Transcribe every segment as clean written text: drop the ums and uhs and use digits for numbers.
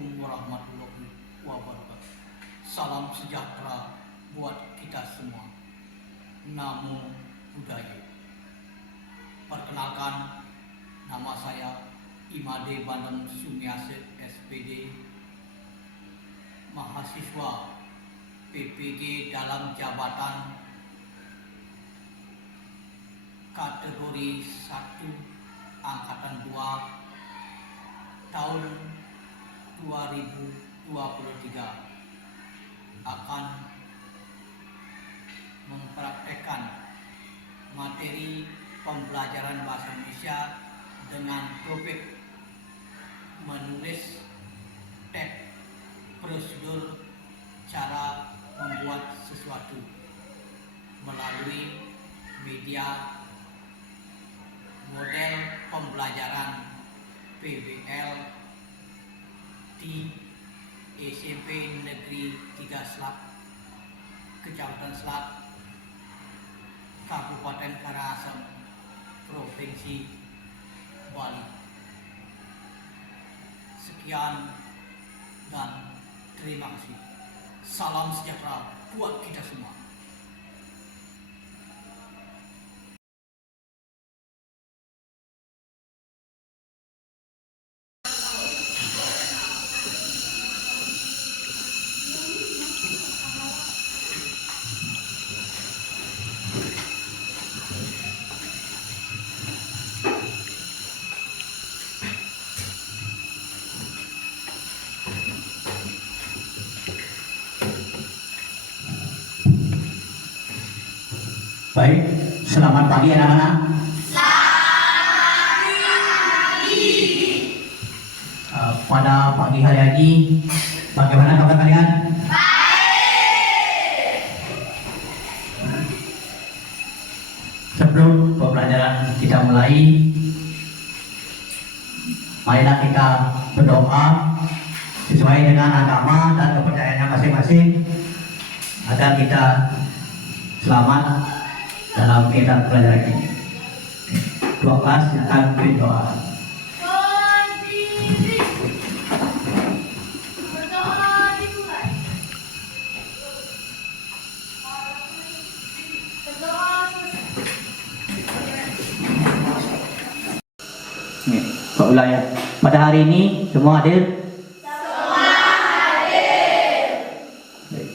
Assalamualaikum warahmatullahi wabarakatuh. Salam sejahtera buat kita semua. Namo Buddhaya. Perkenalkan, nama saya Imade Bandem Sumiaset SPD, mahasiswa PPG dalam jabatan kategori 1 angkatan 2 tahun 2023 akan mempraktekkan materi pembelajaran bahasa Indonesia dengan topik menulis teks prosedur cara membuat sesuatu melalui media model pembelajaran PBL di SMP Negeri 3 Selat, Kecamatan Selat, Kabupaten Karangasem, Provinsi Bali. Sekian dan terima kasih. Salam sejahtera buat kita semua. Baik, selamat pagi anak-anak. Selamat pagi. Pada pagi hari ini, bagaimana kabar kalian? Baik. Sebelum pembelajaran kita mulai, marilah kita berdoa sesuai dengan agama dan kepercayaannya masing-masing agar kita selamat dalam kita pelajaran ini. Dua kelas akan berdoa. Berdiri. Berdoa dimulai. Berdoa Nih, Pak Ulaya. Pada hari ini semua hadir. semua hadir. Baik.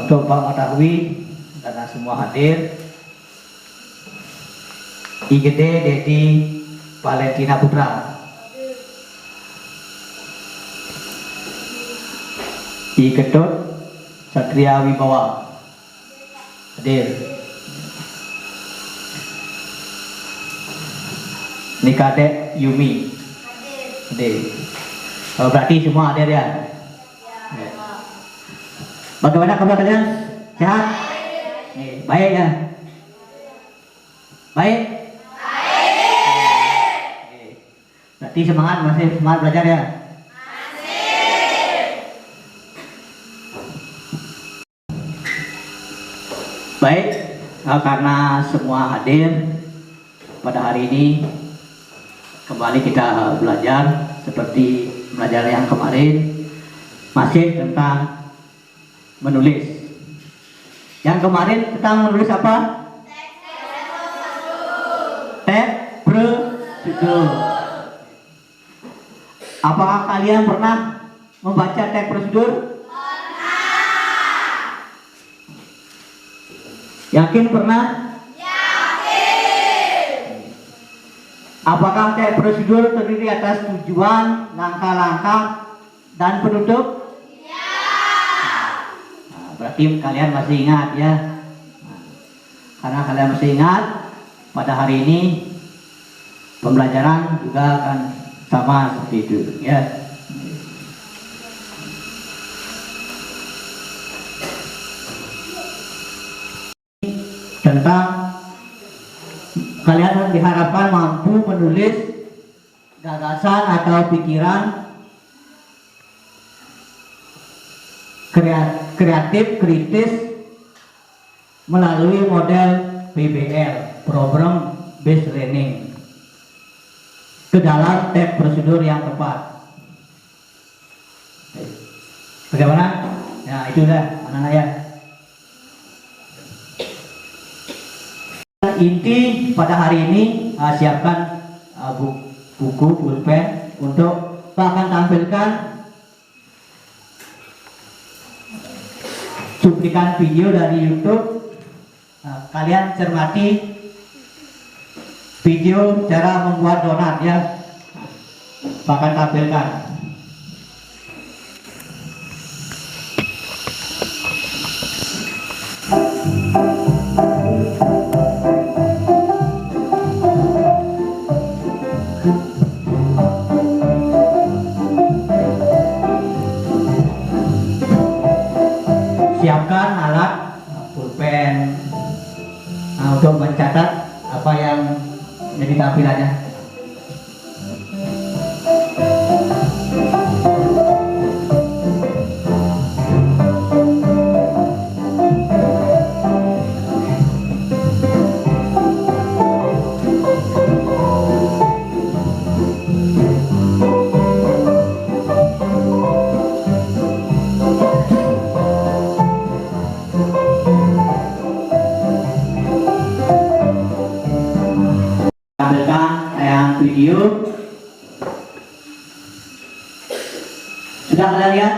Untuk Pak Matawi karena semua hadir. IGD Dedi Valentina Putra. I Ketut Satria Wibawa hadir. Nikadek Yumi hadir. Berarti semua hadir ya? Ya. Bagaimana kabar kalian? Sehat? Baik ya? Baik? Berarti masih semangat belajar ya? Baik, karena semua hadir pada hari ini, kembali kita belajar seperti belajar yang kemarin, masih tentang menulis. Yang kemarin tentang menulis apa? Teks prosedur. Apakah kalian pernah membaca teks prosedur? Pernah. Yakin pernah? Yakin. Apakah teks prosedur terdiri atas tujuan, langkah-langkah, dan penutup? Berarti kalian masih ingat ya. Karena kalian masih ingat, pada hari ini pembelajaran juga akan sama seperti itu ya. Tentang kalian diharapkan mampu menulis gagasan atau pikiran kreatif kritis melalui model PBL, Program Based Learning, ke dalam teks prosedur yang tepat. Bagaimana? Ya itu dah anak-anak ya. Inti pada hari ini siapkan buku, pulpen untuk akan tampilkan cuplikan video dari YouTube. Kalian cermati video cara membuat donat ya, akan tampilkan. Siapkan alat pulpen untuk mencatat apa yang jadi tampilannya. Tampilkan tayang video. Sudah kalian lihat?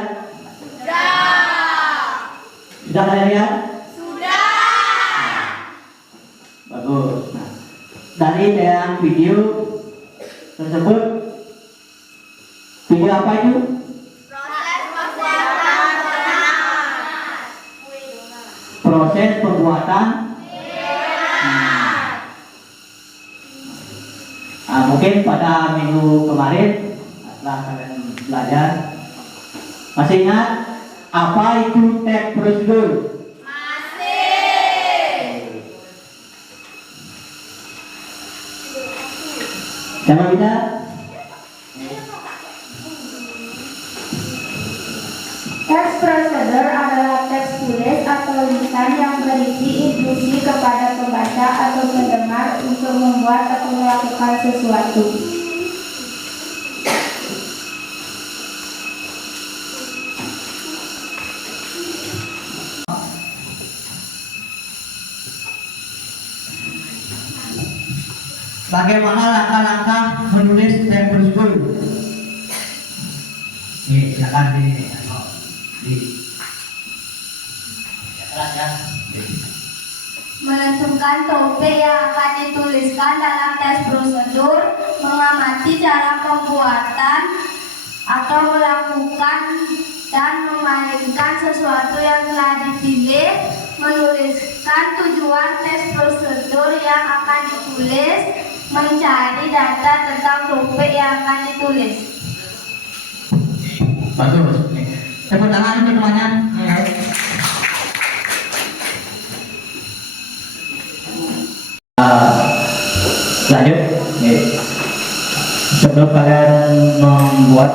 Sudah kalian lihat? Bagus. Nah, dari tayang video tersebut, video apa itu? Proses pembuatan. Mungkin pada minggu kemarin setelah kalian belajar, masih ingat apa itu tes prosedur? Siapa bisa? Teks prosedur adalah teks tulis atau lisan yang berisi instruksi kepada pembaca atau pendengar untuk membuat atau melakukan sesuatu. Bagaimana langkah-langkah menulis teks prosedur? Nih, silakan di. Kelas ya. Menentukan topik yang akan dituliskan dalam teks prosedur, mengamati cara pembuatan atau melakukan dan memainkan sesuatu yang telah dipilih, menuliskan tujuan teks prosedur yang akan ditulis, mencari data tentang topik yang akan ditulis. Bagus. Tepuk tangan untuk semuanya. Lanjut. Sebelum kalian membuat,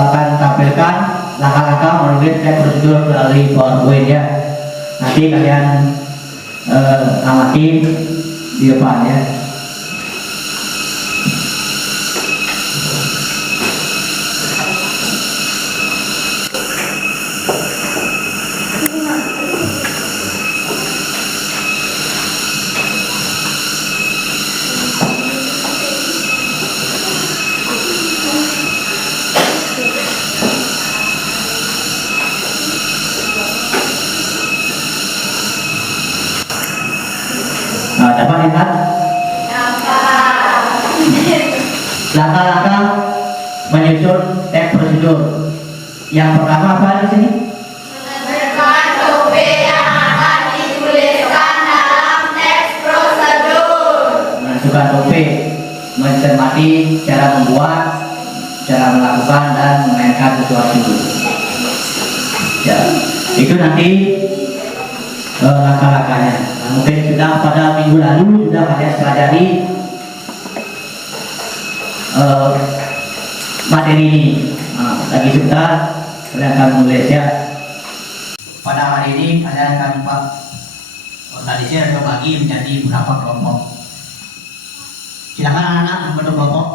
akan tampilkan langkah-langkah menulis teks prosedur melalui PowerPoint ya. Nanti kalian amati di depan ya. Dapat lihat? Langkah-langkah menyusun teks prosedur. Yang pertama apa di sini? Menentukan topik yang akan dituliskan dalam teks prosedur. Menentukan topik, mencermati cara membuat, cara melakukan dan memainkan sesuatu. Ya, itu nanti langkah-langkahnya. Mungkin sudah pada minggu lalu sudah kalian pelajari materi ini. Lagi sudah kalian akan menulis ya. Pada hari ini kalian akan organisasi atau bagi menjadi beberapa kelompok. Silakan anak-anak membentuk kelompok.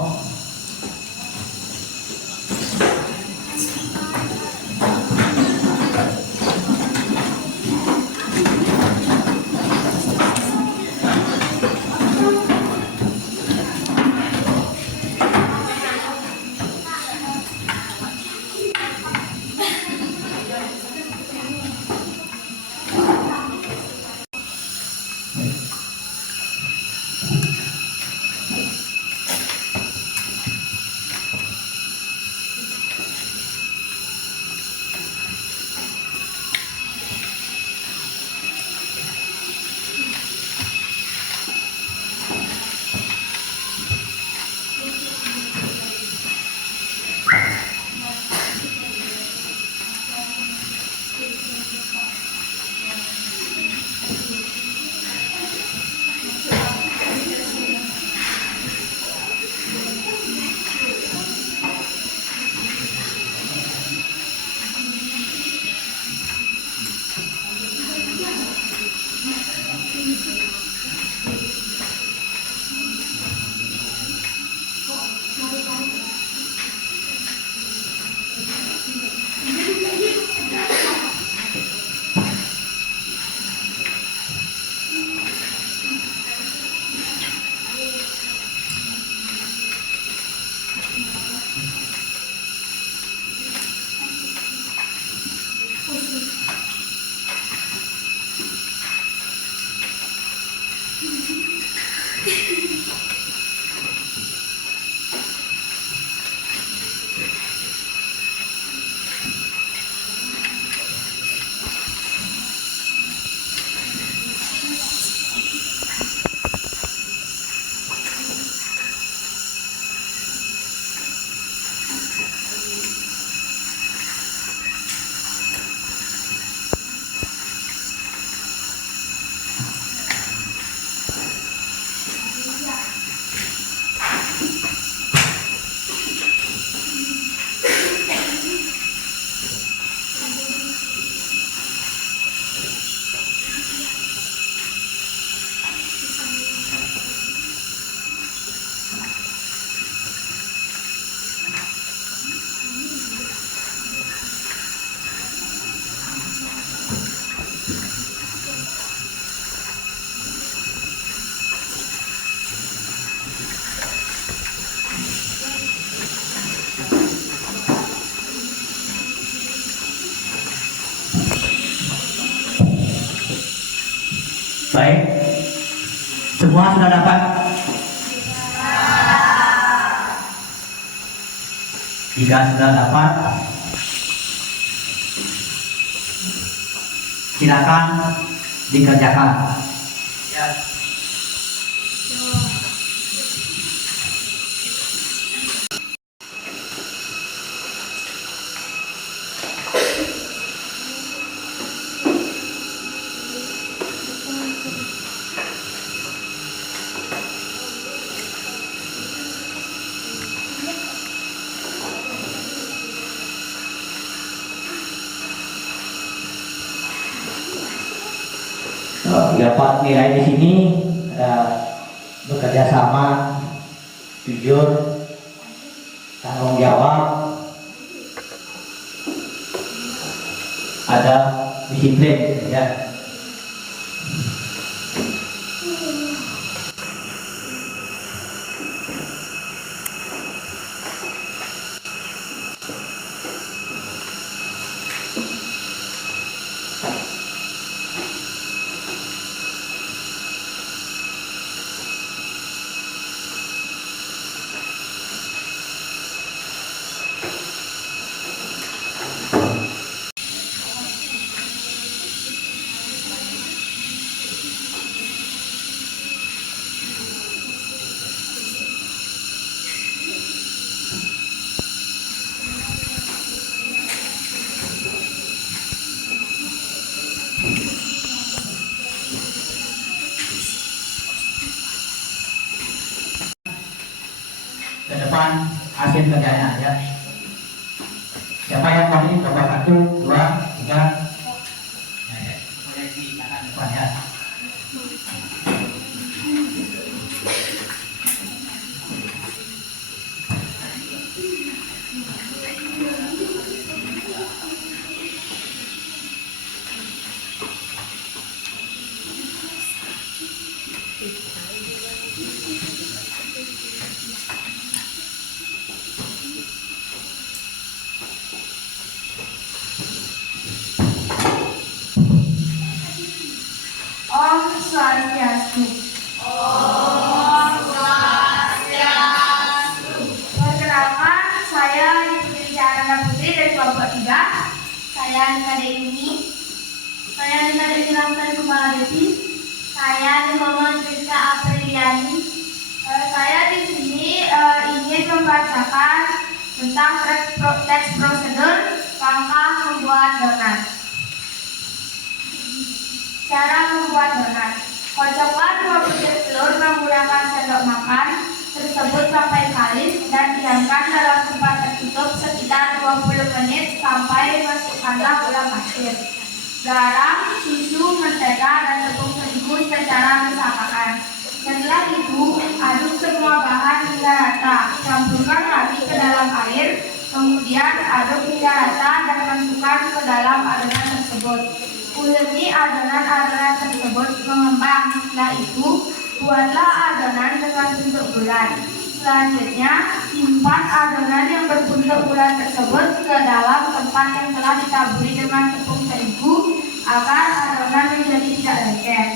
Baik. Semua sudah dapat? Jika sudah dapat, silakan dikerjakan. Ya. Dapat nilai di sini ada bekerja sama, jujur, tanggung jawab, ada disiplin, ya. Ke depan hasil kerjanya ya. Siapa yang mau ini? Coba 1, 2, 3. Boleh digunakan depan ya. Om Swastiastu. Perkenalkan, saya Putri Cahaya Putri dari kelompok 3. Saya Nika Dewi. Saya Nika Dewi Ramdan Kepala Devi. Saya Muhammad Rizka Apriliani. Saya di sini ingin membacakan tentang teks prosedur langkah membuat donat. Cara membuat donat. Kocokkan 2 butir telur menggunakan sendok makan tersebut sampai kalis dan diamkan dalam tempat tertutup sekitar 20 menit sampai masukkanlah gula pasir, garam, susu, mentega, dan tepung terigu secara bersamaan. Setelah itu, aduk semua bahan hingga rata. Campurkan lagi ke dalam air, kemudian aduk hingga rata dan masukkan ke dalam adonan tersebut. Uleni adonan-adonan tersebut mengembang. Setelah itu, buatlah adonan dengan bentuk bulat. Selanjutnya, simpan adonan yang berbentuk bulat tersebut ke dalam tempat yang telah ditaburi dengan tepung terigu agar adonan menjadi tidak lengket.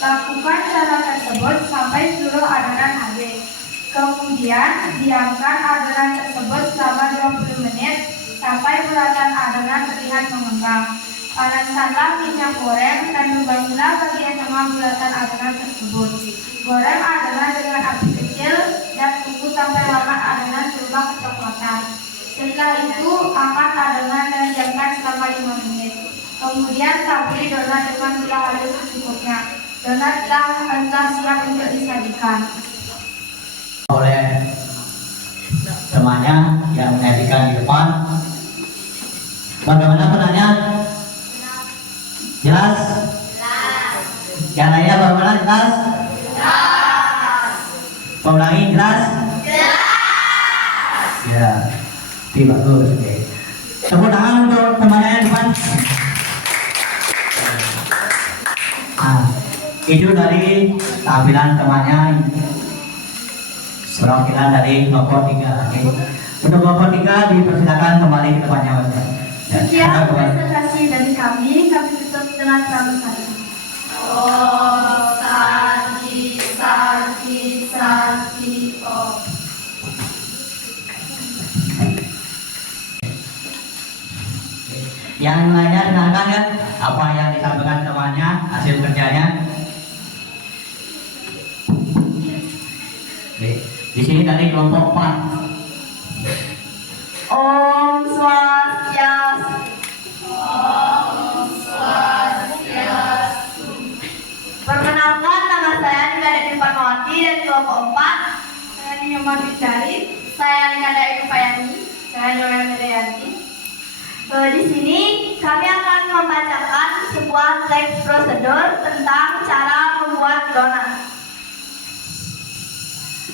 Lakukan cara tersebut sampai seluruh adonan habis. Kemudian, diamkan adonan tersebut selama 20 menit sampai bulatan adonan terlihat mengembang. Panaskanlah minyak goreng dan lubangilah bagian tengah bulatan adonan tersebut. Goreng adonan dengan api kecil dan tunggu sampai warna adonan berubah kecoklatan. Setelah itu, angkat adonan dan diamkan selama 5 menit. Kemudian taburi donat dengan gula halus secukupnya. Donat telah siap untuk disajikan. Oleh temannya yang menyajikan di depan. Bagaimana penanya? Jelas? Yang lainnya bagaimana? Jelas? Ulangi, jelas? Ya, itu bagus. Oke. Tepuk tangan untuk temannya yang depan. Itu dari tampilan temannya. Perwakilan dari kelompok 3. Oke. Untuk kelompok 3 dipersilakan kembali ke depannya. Sekian presentasi dari kami tutup dengan salam. Yang lainnya silakan ya, apa yang disampaikan temannya, hasil kerjanya. Oke. Di sini tadi kelompok 4. Om Swastiastu. Perkenalkan, nama saya Nikada Irfanwati dari kelompok 4. Saya Nyoman Bidari. Saya Nikada Irfayani. Saya Noel Medayanti. Di sini kami akan membacakan sebuah teks prosedur tentang cara membuat donat.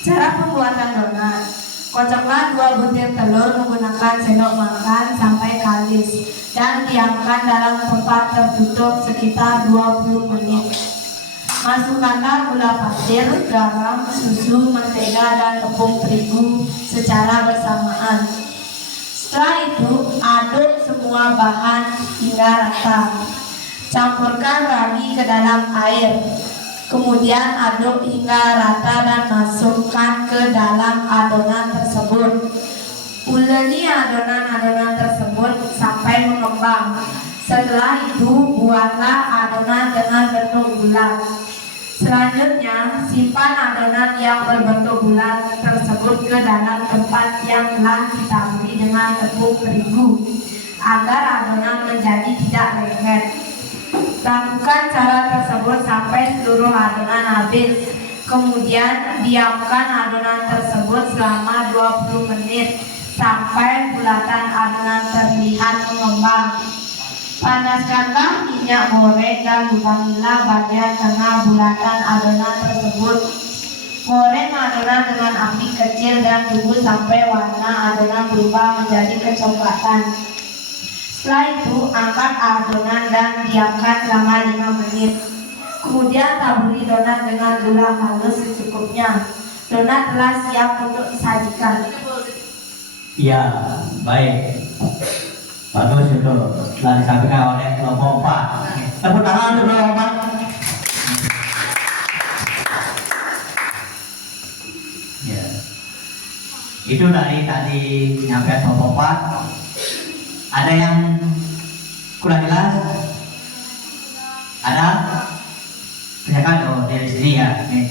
Cara pembuatan donat. Kocoklah 2 butir telur menggunakan sendok makan sampai kalis dan diamkan dalam tempat tertutup sekitar 20 menit. Masukkanlah gula pasir, garam, susu, mentega, dan tepung terigu secara bersamaan. Setelah itu, aduk semua bahan hingga rata. Campurkan ragi ke dalam air. Kemudian aduk hingga rata dan masukkan ke dalam adonan tersebut. Uleni adonan-adonan tersebut sampai mengembang. Setelah itu, buatlah adonan dengan bentuk bulat. Selanjutnya, simpan adonan yang berbentuk bulat tersebut ke dalam tempat yang telah ditaburi dengan tepung terigu agar adonan menjadi tidak lengket. Lakukan cara tersebut sampai seluruh adonan habis. Kemudian, diamkan adonan tersebut selama 20 menit sampai bulatan adonan terlihat mengembang. Panaskanlah minyak goreng dan lubangilah bagian tengah bulatan adonan tersebut. Goreng adonan dengan api kecil dan tunggu sampai warna adonan berubah menjadi kecoklatan. Setelah itu, angkat adonan dan diamkan selama 5 menit. Kemudian taburi donat dengan gula halus secukupnya. Donat telah siap untuk disajikan. Ya, baik. Bagus itu telah disampaikan oleh kelompok 4. Tepuk tangan untuk kelompok 4. Ya. Itu tadi penyampaian kelompok 4. Ada yang kurang jelas? Ada? Tanyakan dari sini ya. Nih.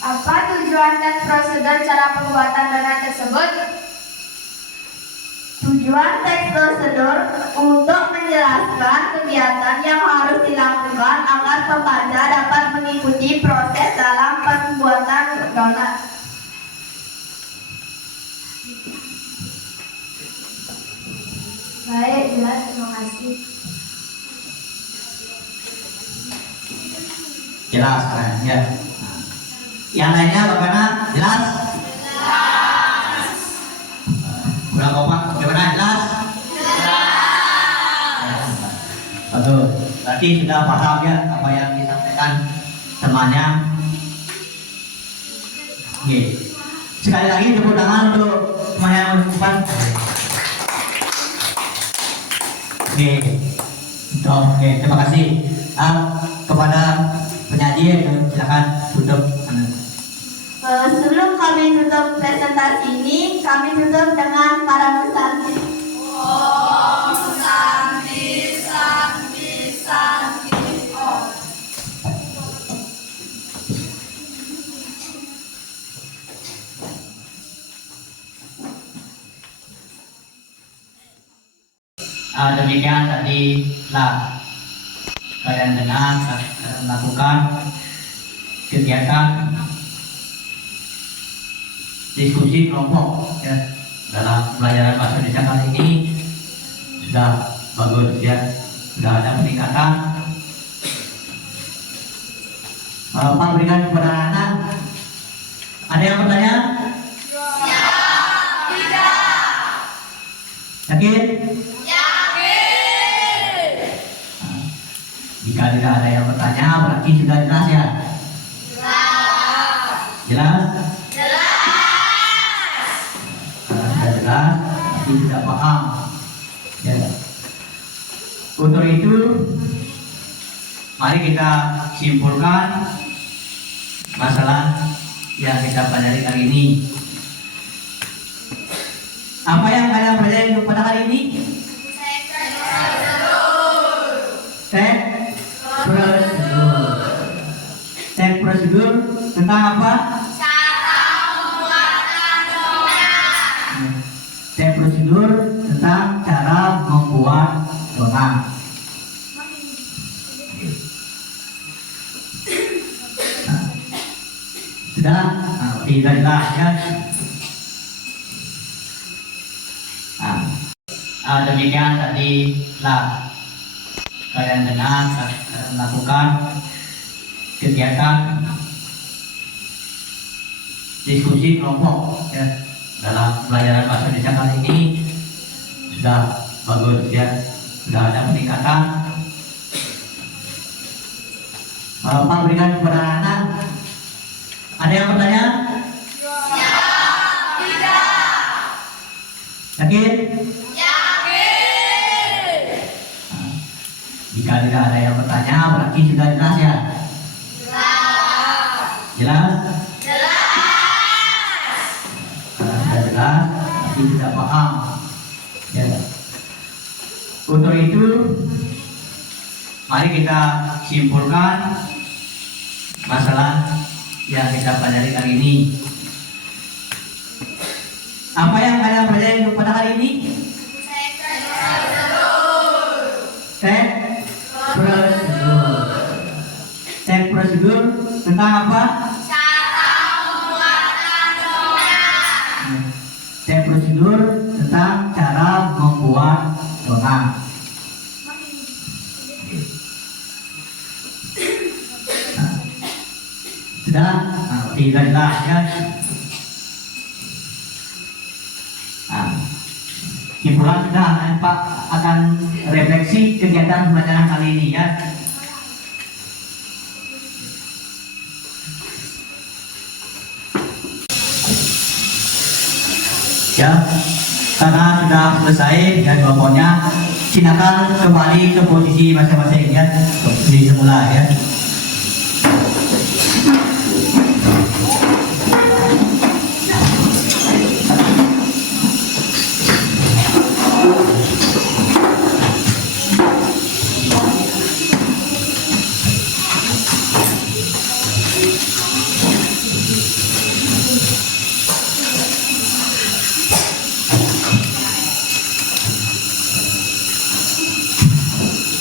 Apa tujuan dan prosedur cara pembuatan donat tersebut? Tujuan teks prosedur untuk menjelaskan kegiatan yang harus dilakukan agar pembaca dapat mengikuti proses dalam pembuatan donat. Baik, jelas, terima kasih. Jelas kan? Ya. Yang lainnya bagaimana? Jelas? Kurang kompak bagaimana? Jelas? Betul. Berarti sudah paham ya apa yang disampaikan temannya. Oke. Sekali lagi tepuk tangan untuk teman yang depan. Oke. Oke, terima kasih. Kepada penyaji silakan tutup. Sebelum kami tutup presentasi ini, kami tutup dengan para pesanti. Om Santi Santi Santi Om. Demikian tadi telah kalian dengar melakukan kegiatan diskusi kelompok ya dalam pelajaran bahasa Indonesia kali ini sudah bagus ya, sudah ada peningkatan. Pak berikan kepada anak. Ada yang bertanya? Ya, tidak. Yakin? Jika tidak ada yang bertanya, berarti sudah jelas ya? Jelas? Sudah jelas, tapi tidak paham. Ya. Untuk itu, mari kita simpulkan masalah yang kita pelajari kali ini. Apa yang kalian pelajari pada hari ini? Teks prosedur. Teks prosedur tentang apa? Teks prosedur tentang cara membuat donat. Sudah? Tidak jelas ya. Demikian tadi lah kalian dengar melakukan kegiatan diskusi kelompok ya dalam pelajaran bahasa Indonesia kali ini sudah bagus ya, sudah ada peningkatan. Bapak berikan kepada anak. Ada yang bertanya? Yakin? Jika tidak ada yang bertanya, berarti sudah jelas ya? Jelas? Sudah jelas, tapi tidak paham. Ya. Untuk itu, mari kita simpulkan masalah yang kita pelajari hari ini. Apa yang kalian pelajari pada hari ini? Teks prosedur. Teks prosedur tentang apa? Teks prosedur tentang cara membuat donat. Sudah? Tidak jelas ya. Simpulan sudah, Pak akan refleksi kegiatan pelajaran kali ini ya. Ya, karena sudah selesai ya kelompoknya, silakan kembali ke posisi masing-masing ya, seperti semula ya.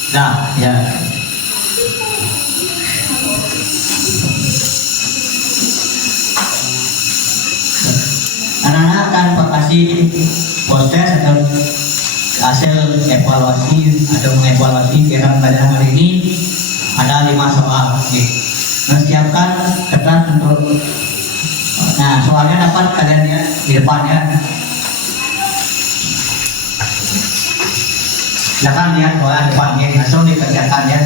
Nah, ya. Anak-anak akan kasih proses atau hasil evaluasi atau mengevaluasi kegiatan pelajaran hari ini. Ada 5 soal. Nah, siapkan kertas untuk. Nah, soalnya dapat kalian ya di depan ya. Silakan lihat soal depannya, langsung dikerjakan ya.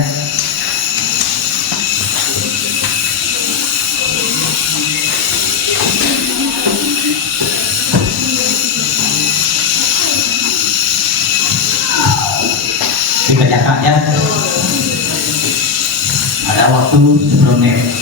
Dikerjakan ya. Ada waktu 10 menit.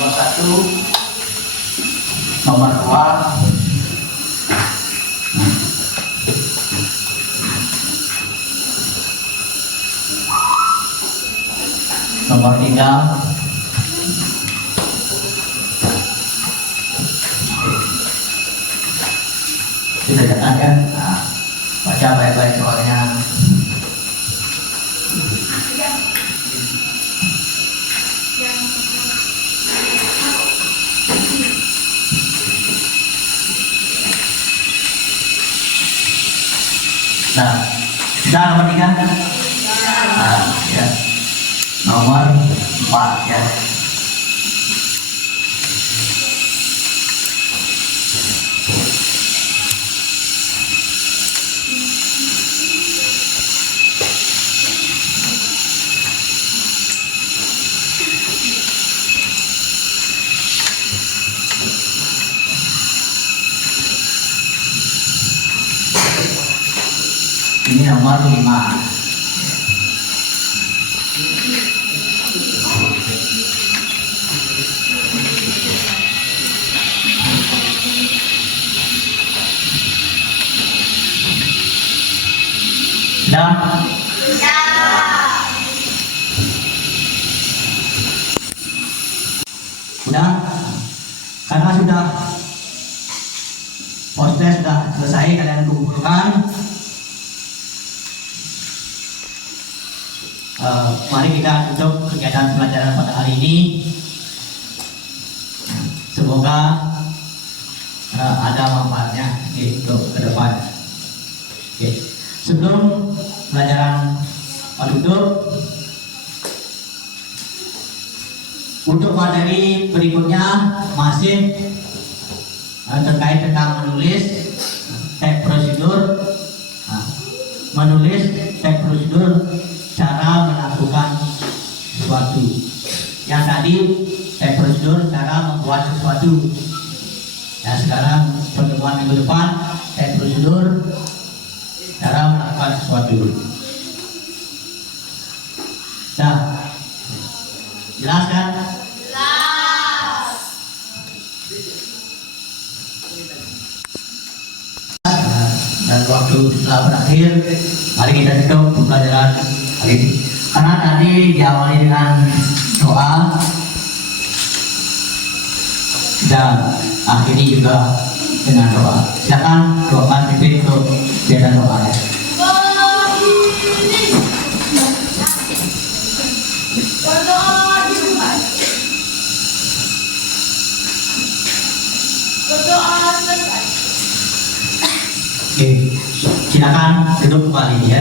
Nomor 1, nomor 2, nomor 3, kita catat ya. Nah, baca baik-baik soalnya. Nah, sudah nomor 3. Nah, ya. Nomor 4 ya. Ini nomor 5. Sudah? Sudah? Karena sudah proses sudah selesai, kalian kumpulkan. Mari kita tutup kegiatan pelajaran pada hari ini. Semoga ada manfaatnya untuk ke depan. Sebelum pelajaran tutup, untuk materi berikutnya masih terkait tentang menulis teks prosedur, cara melakukan sesuatu. Yang tadi teks prosedur cara membuat sesuatu. Dan sekarang pertemuan minggu depan teks prosedur cara melakukan sesuatu. Nah, jelas kan? Dan waktu telah berakhir, mari kita tutup pembelajaran hari ini. Karena tadi diawali dengan doa dan akhiri juga dengan doa. Silakan doakan pimpin untuk kegiatan doa ya. Oke, silakan duduk kembali ya.